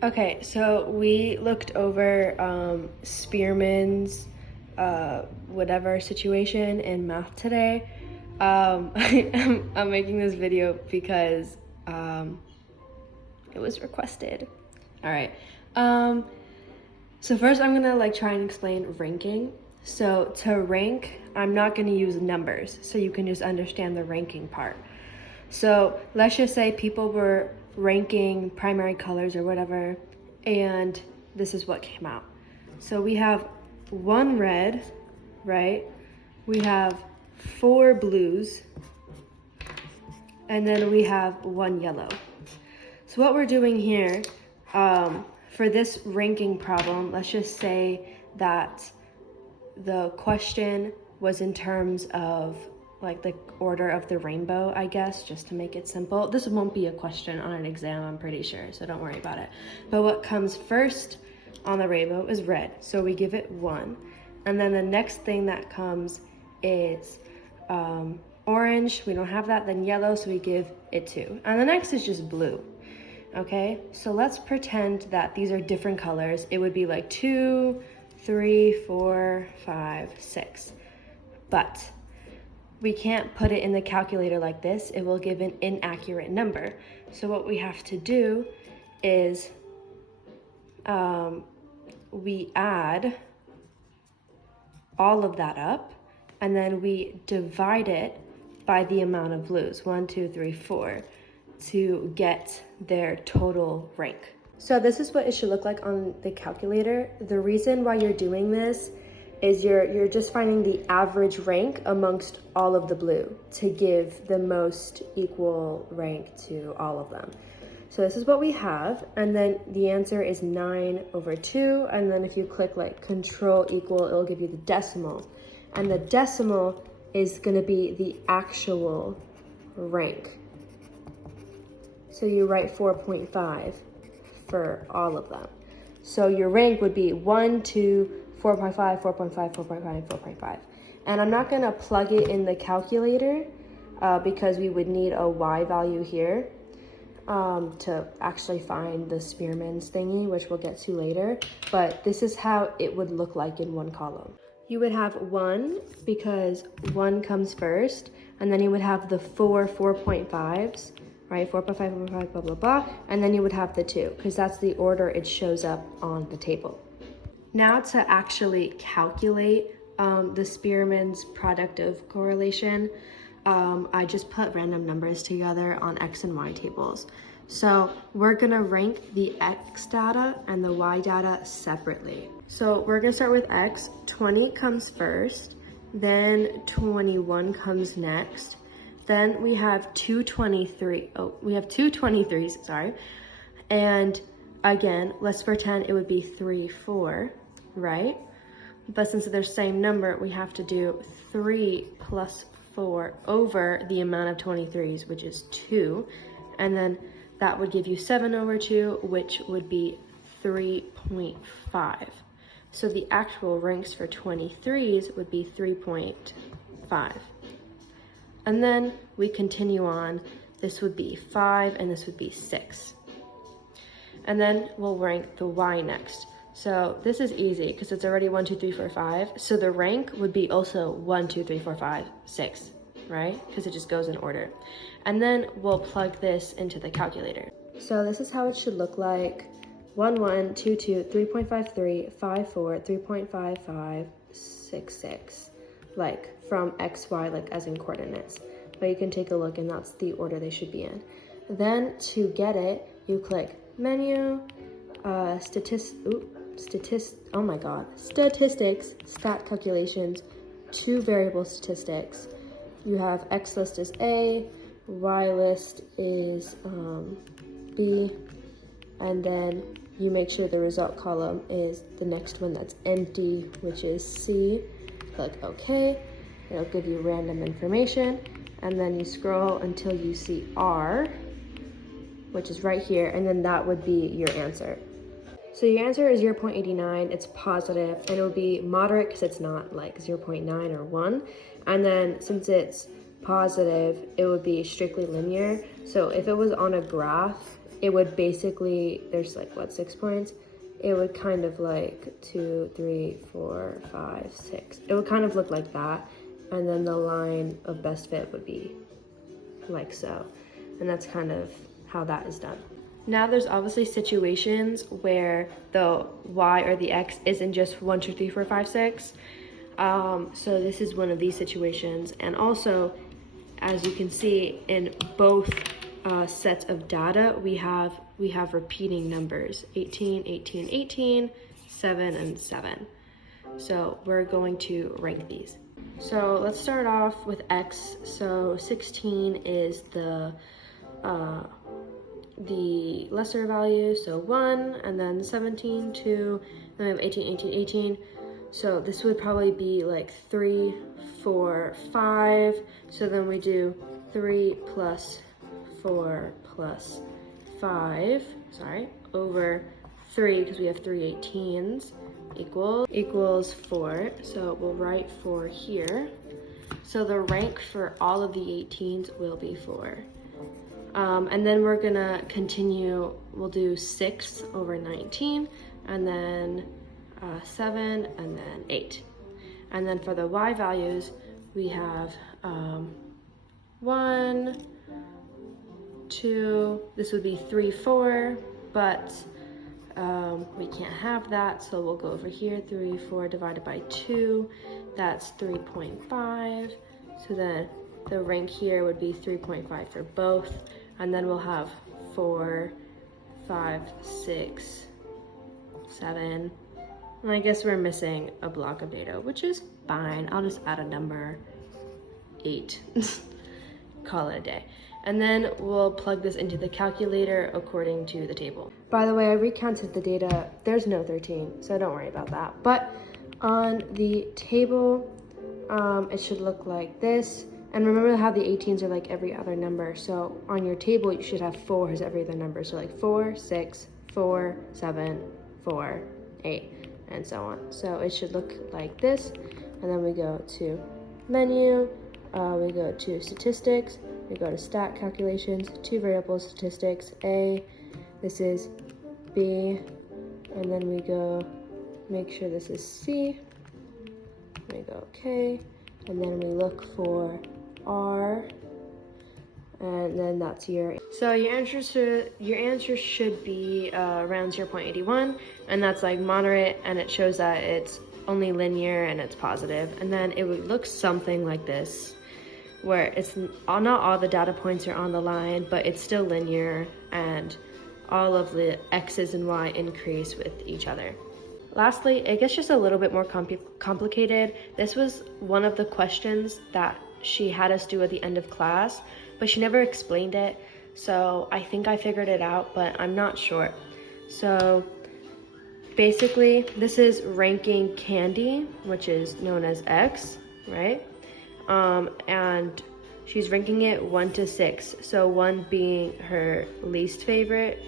Okay, so we looked over Spearman's whatever situation in math today. I'm making this video because it was requested. All right. So first I'm gonna try and explain ranking. So to rank, I'm not gonna use numbers, so you can just understand the ranking part. So let's just say people were ranking primary colors or whatever, and this is what came out. So we have 1 red, right? We have 4 blues, and then we have 1 yellow. So what we're doing here, for this ranking problem, let's just say that the question was in terms of like the order of the rainbow, I guess, just to make it simple. This won't be a question on an exam, I'm pretty sure, so don't worry about it. But what comes first on the rainbow is red, so we give it 1. And then the next thing that comes is orange, we don't have that, then yellow, so we give it 2. And the next is just blue. Okay, so let's pretend that these are different colors. It would be like 2, 3, 4, 5, 6. But we can't put it in the calculator like this. It will give an inaccurate number. So what we have to do is we add all of that up, and then we divide it by the amount of blues, 1, 2, 3, 4, to get their total rank. So this is what it should look like on the calculator. The reason why you're doing this is you're just finding the average rank amongst all of the blue to give the most equal rank to all of them. So this is what we have, and then the answer is 9/2, and then if you click like control equal, it'll give you the decimal, and the decimal is going to be the actual rank. So you write 4.5 for all of them. So your rank would be 1, 2, 4.5, 4.5, 4.5, 4.5. And I'm not gonna plug it in the calculator because we would need a Y value here to actually find the Spearman's thingy, which we'll get to later. But this is how it would look like in one column. You would have 1 because 1 comes first, and then you would have the 4.5s, right? 4.5, 4.5, blah, blah, blah. And then you would have the 2 because that's the order it shows up on the table. Now to actually calculate the Spearman's product of correlation, I just put random numbers together on X and Y tables. So we're gonna rank the X data and the Y data separately. So we're gonna start with X. 20 comes first, then 21 comes next. Then we have two 23s, sorry. And again, let's pretend it would be 3, 4, right? But since they're the same number, we have to do 3 plus 4 over the amount of 23s, which is 2. And then that would give you 7/2, which would be 3.5. So the actual ranks for 23s would be 3.5. And then we continue on. This would be 5 and this would be 6. And then we'll rank the Y next. So this is easy because it's already 1, 2, 3, 4, 5. So the rank would be also 1, 2, 3, 4, 5, 6, right? Because it just goes in order. And then we'll plug this into the calculator. So this is how it should look like. 1, 1, 2, 2, 3.53, 5, 4, 3.55, 6, 6. Like from X, Y, like as in coordinates. But you can take a look and that's the order they should be in. Then to get it, you click menu, statistics, stat calculations, 2 variable statistics. You have X list is A, Y list is B, and then you make sure the result column is the next one that's empty, which is C. Click OK, it'll give you random information, and then you scroll until you see R, which is right here, and then that would be your answer. So your answer is 0.89, it's positive, and it will be moderate because it's not like 0.9 or 1. And then since it's positive, it would be strictly linear. So if it was on a graph, it would basically, there's like what, 6 points? It would kind of like 2, 3, 4, 5, 6. It would kind of look like that. And then the line of best fit would be like so. And that's kind of how that is done. Now there's obviously situations where the Y or the X isn't just 1, 2, 3, 4, 5, 6. So this is one of these situations. And also, as you can see in both sets of data, we have repeating numbers, 18, 18, 18, 7, and 7. So we're going to rank these. So let's start off with X. So 16 is the lesser value, so 1, and then 17, 2, then we have 18, 18, 18. So this would probably be like 3, 4, 5. So then we do 3 plus 4 plus 5, over 3, because we have 3 18s, equals 4. So we'll write 4 here. So the rank for all of the 18s will be 4. And then we're gonna continue, we'll do 6 over 19, and then 7, and then 8. And then for the Y values, we have 1, 2, this would be 3, 4, but we can't have that, so we'll go over here, 3, 4 divided by 2, that's 3.5. So then the rank here would be 3.5 for both, and then we'll have 4, 5, 6, 7, and I guess we're missing a block of data, which is fine. I'll just add a number, 8, call it a day. And then we'll plug this into the calculator according to the table. By the way, I recounted the data. There's no 13, so don't worry about that. But on the table, it should look like this. And remember how the 18s are like every other number. So on your table, you should have 4 as every other number. So like 4, 6, 4, 7, 4, 8, and so on. So it should look like this. And then we go to menu, we go to statistics, we go to stat calculations, 2 variable statistics, A, this is B, and then we go make sure this is C, we go OK, and then we look for R, and then that's your. So your answer should be around 0.81, and that's like moderate, and it shows that it's only linear and it's positive. And then it would look something like this, where it's not all the data points are on the line, but it's still linear, and all of the X's and Y increase with each other. Lastly, it gets just a little bit more complicated. This was one of the questions that she had us do at the end of class, but she never explained it. So I think I figured it out, but I'm not sure. So basically, this is ranking candy, which is known as X, right? And she's ranking it 1 to 6. So 1 being her least favorite,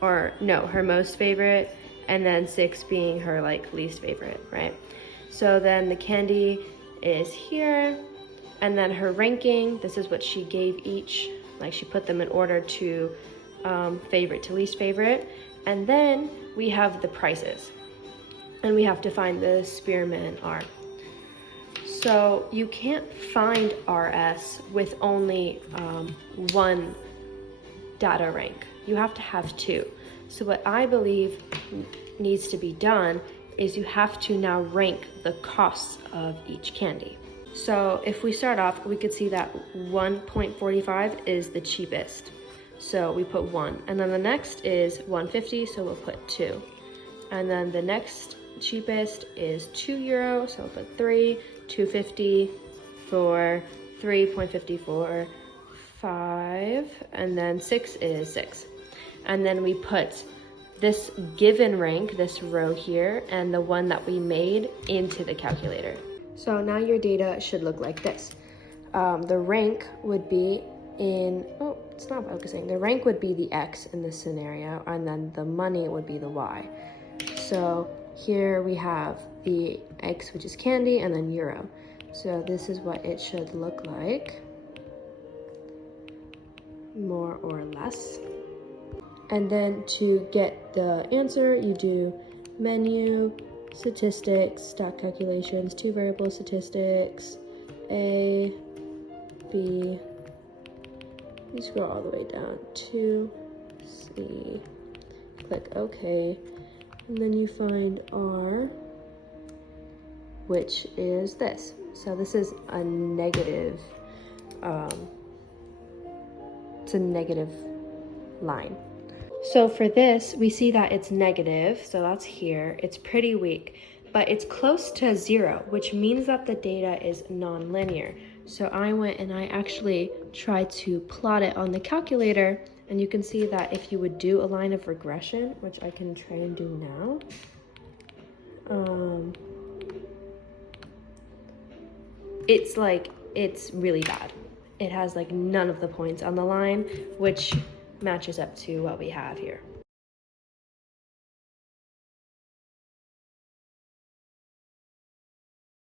or no, her most favorite, and then 6 being her like least favorite, right? So then the candy is here, and then her ranking, this is what she gave each, like she put them in order to favorite to least favorite. And then we have the prices, and we have to find the Spearmen R. So you can't find RS with only 1 data rank. You have to have 2. So what I believe needs to be done is you have to now rank the costs of each candy. So if we start off, we could see that 1.45 is the cheapest. So we put 1. And then the next is 150, so we'll put 2. And then the next cheapest is €2, so we'll put 3, 250, 4, 3.54, 5, and then 6 is 6. And then we put this given rank, this row here, and the one that we made into the calculator. So now your data should look like this. The rank would be in, oh, it's not focusing. The rank would be the X in this scenario, and then the money would be the Y. So here we have the X, which is candy, and then euro. So this is what it should look like, more or less. And then to get the answer, you do menu, statistics, stat calculations, two variable statistics, A, B, you scroll all the way down to C, click OK, and then you find R, which is this. So this is a negative, it's a negative line. So for this, we see that it's negative, so that's here. It's pretty weak, but it's close to 0, which means that the data is non-linear. So I went and I actually tried to plot it on the calculator, and you can see that if you would do a line of regression, which I can try and do now, it's really bad. It has like none of the points on the line, which matches up to what we have here.